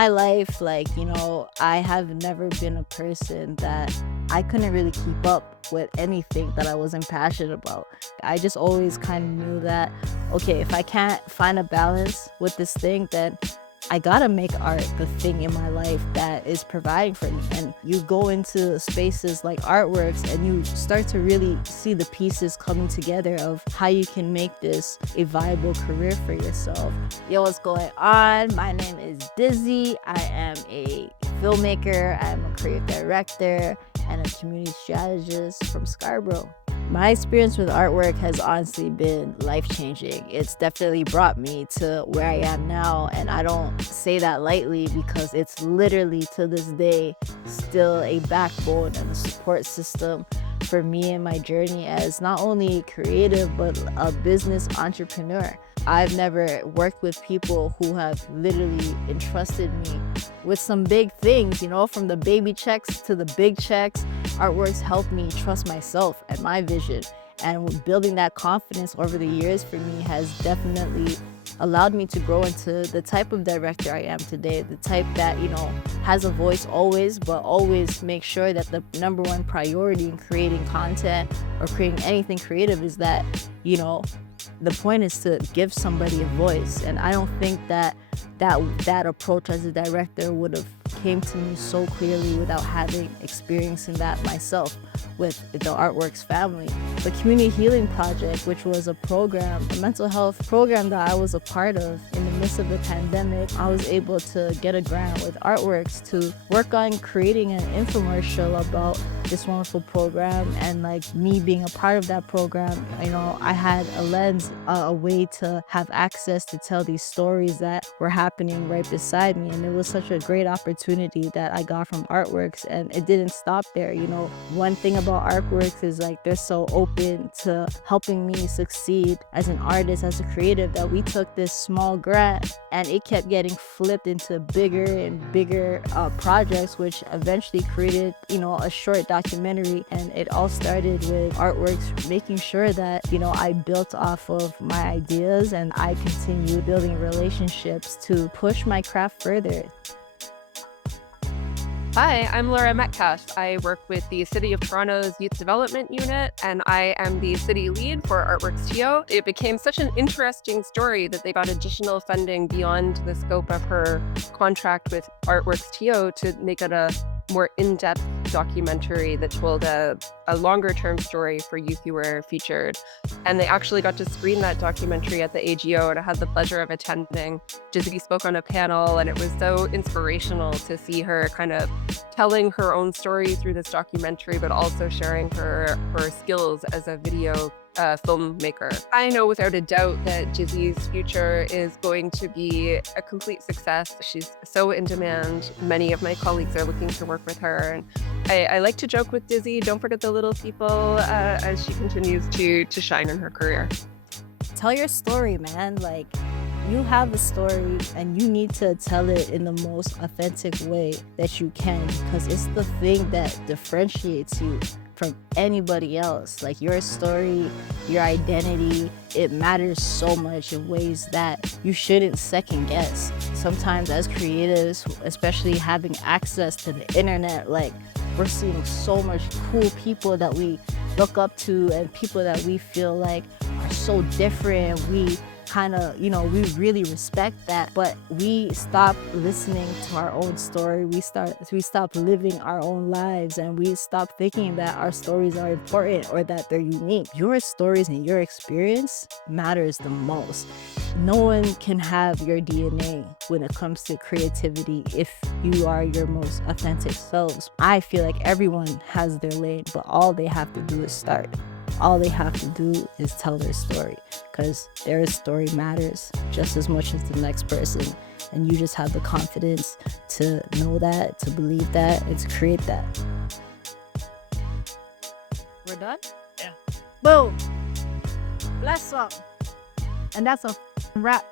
my life, I have never been a person that I couldn't really keep up with anything that I wasn't passionate about. I just always kind of knew that, okay, if I can't find a balance with this thing, then I gotta make art the thing in my life that is providing for me. And you go into spaces like Artworks and you start to really see the pieces coming together of how you can make this a viable career for yourself. Yo, what's going on? My name is Dizzy. I am a filmmaker, I'm a creative director, and a community strategist from Scarborough. My experience with artwork has honestly been life-changing. It's definitely brought me to where I am now, and I don't say that lightly because it's literally to this day still a backbone and a support system for me in my journey as not only creative but a business entrepreneur. I've never worked with people who have literally entrusted me with some big things, from the baby checks to the big checks. Artworks helped me trust myself and my vision. And building that confidence over the years for me has definitely allowed me to grow into the type of director I am today, the type that, has a voice always, but always make sure that the number one priority in creating content or creating anything creative is that, the point is to give somebody a voice. And I don't think that approach as a director would have came to me so clearly without having experiencing that myself with the Artworks family. The Community Healing Project, which was a mental health program that I was a part of in the midst of the pandemic, I was able to get a grant with Artworks to work on creating an infomercial about this wonderful program. And me being a part of that program, I had a lens, a way to have access to tell these stories that were happening right beside me. And it was such a great opportunity that I got from Artworks, and it didn't stop there. One thing about Artworks is they're so open to helping me succeed as an artist, as a creative, that we took this small grant and it kept getting flipped into bigger and bigger projects, which eventually created, a short documentary. And it all started with Artworks making sure that, I built off of my ideas and I continued building relationships to push my craft further. Hi, I'm Laura Metcalf. I work with the City of Toronto's Youth Development Unit, and I am the city lead for ArtWorksTO. It became such an interesting story that they got additional funding beyond the scope of her contract with ArtWorksTO to make it a more in-depth documentary that told a longer-term story for youth who were featured. And they actually got to screen that documentary at the AGO, and I had the pleasure of attending. Jizzy spoke on a panel, and it was so inspirational to see her kind of telling her own story through this documentary, but also sharing her skills as a video filmmaker. I know without a doubt that Jizzy's future is going to be a complete success. She's so in demand. Many of my colleagues are looking to work with her. And I like to joke with Dizzy, don't forget the little people, as she continues to shine in her career. Tell your story, man. You have a story and you need to tell it in the most authentic way that you can, because it's the thing that differentiates you from anybody else. Your story, your identity, it matters so much in ways that you shouldn't second guess. Sometimes as creatives, especially having access to the internet, we're seeing so much cool people that we look up to and people that we feel are so different. We we really respect that, but we stop listening to our own story. We stop living our own lives, and we stop thinking that our stories are important or that they're unique. Your stories and your experience matters the most. No one can have your DNA when it comes to creativity if you are your most authentic selves. I feel like everyone has their lane, but all they have to do is start. All they have to do is tell their story, because their story matters just as much as the next person. And you just have the confidence to know that, to believe that, and to create that. We're done? Yeah. Boom. Bless up. And that's a wrap.